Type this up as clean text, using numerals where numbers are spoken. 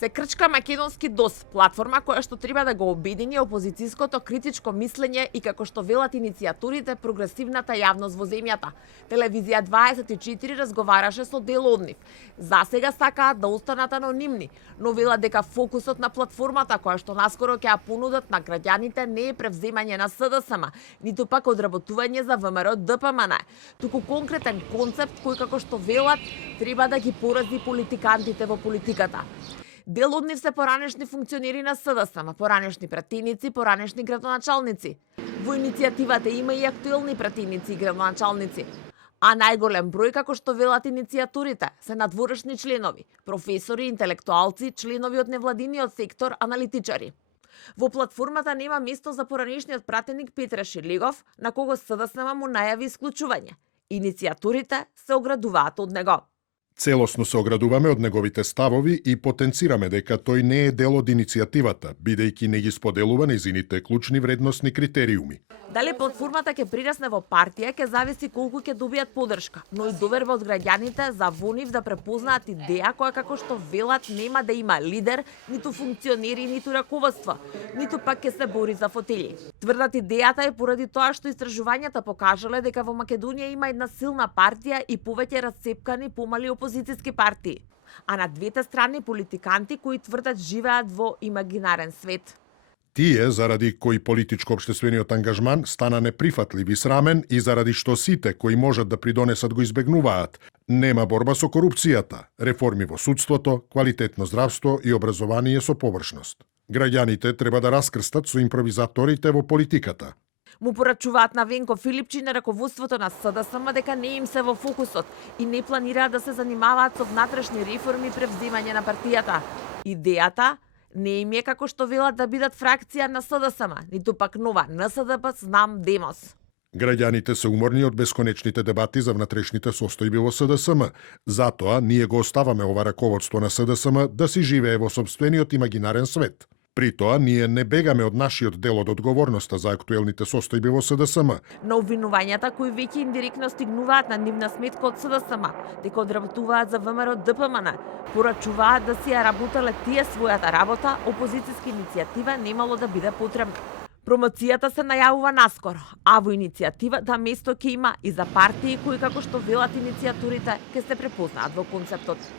Се крчка македонски ДОС, платформа која што треба да го обедини опозицијското критичко мислење и како што велат иницијаторите прогресивната јавност во земјата. Телевизија 24 разговараше со дел од нив. Засега сакаат да останат анонимни, но велат дека фокусот на платформата која што наскоро ќе ја понудат на граѓаните не е превземање на СДСМ, ниту пак одработување за ВМРО ДПМН, туку конкретен концепт кој како што велат треба да ги порази политикантите во политиката. Дел од нив се поранешни функционери на СДСМ, поранешни пратеници, поранешни градоначалници. Во иницијативата има и актуелни пратеници и градоначалници. А најголем број, како што велат иницијаторите, се надворешни членови, професори, интелектуалци, членови од невладиниот сектор, аналитичари. Во платформата нема место за поранешниот пратеник Петре Ширлигов, на кого СДСМ му најави исклучување. Иницијаторите се оградуваат од него. Целосно се оградуваме од неговите ставови и потенцираме дека тој не е дел од иницијативата, бидејќи не ги споделува нејзините клучни вредносни критериуми. Дали платформата ќе прирасне во партија ќе зависи колку ќе добијат поддршка, но и доверба од граѓаните за во нив да препознаат идеја која како што велат нема да има лидер, ниту функционери, ниту раководство, ниту пак ќе се бори за фотели. Тврдат идејата е поради тоа што истражувањата покажале дека во Македонија има една силна партија и повеќе расцепкани помали опозицијски партии, а на двете страни политиканти кои тврдат живеат во имагинарен свет. Тие, заради кои политичко-општествениот ангажман стана неприфатлив и срамен и заради што сите кои можат да придонесат го избегнуваат, нема борба со корупцијата, реформи во судството, квалитетно здравство и образование со површност. Граѓаните треба да раскрстат со импровизаторите во политиката. Му порачуваат на Венко Филипчин на раководството на СДСМ дека не им се во фокусот и не планираат да се занимаваат со внатрешни реформи и превземање на партијата. Идејата не им е како што велат да бидат фракција на СДСМ, ниту пак нова НСДП знам Демос. Граѓаните се уморни од бесконечните дебати за внатрешните состојби во СДСМ. Затоа ние го оставаме ова раководство на СДСМ да си живее во сопствениот имагинарен свет. При тоа, ние не бегаме од нашиот дел од одговорноста за актуелните состојби во СДСМ. На обвинувањата кои веќе индиректно стигнуваат на нивна сметка од СДСМ, дека одработуваат за ВМРО ДПМН, порачуваат да си ја работеле тие својата работа, опозицијска иницијатива немало да биде потребна. Промоцијата се најавува наскоро, а во иницијативата место ќе има и за партии кои, како што велат иницијаторите, ќе се препознаат во концептот.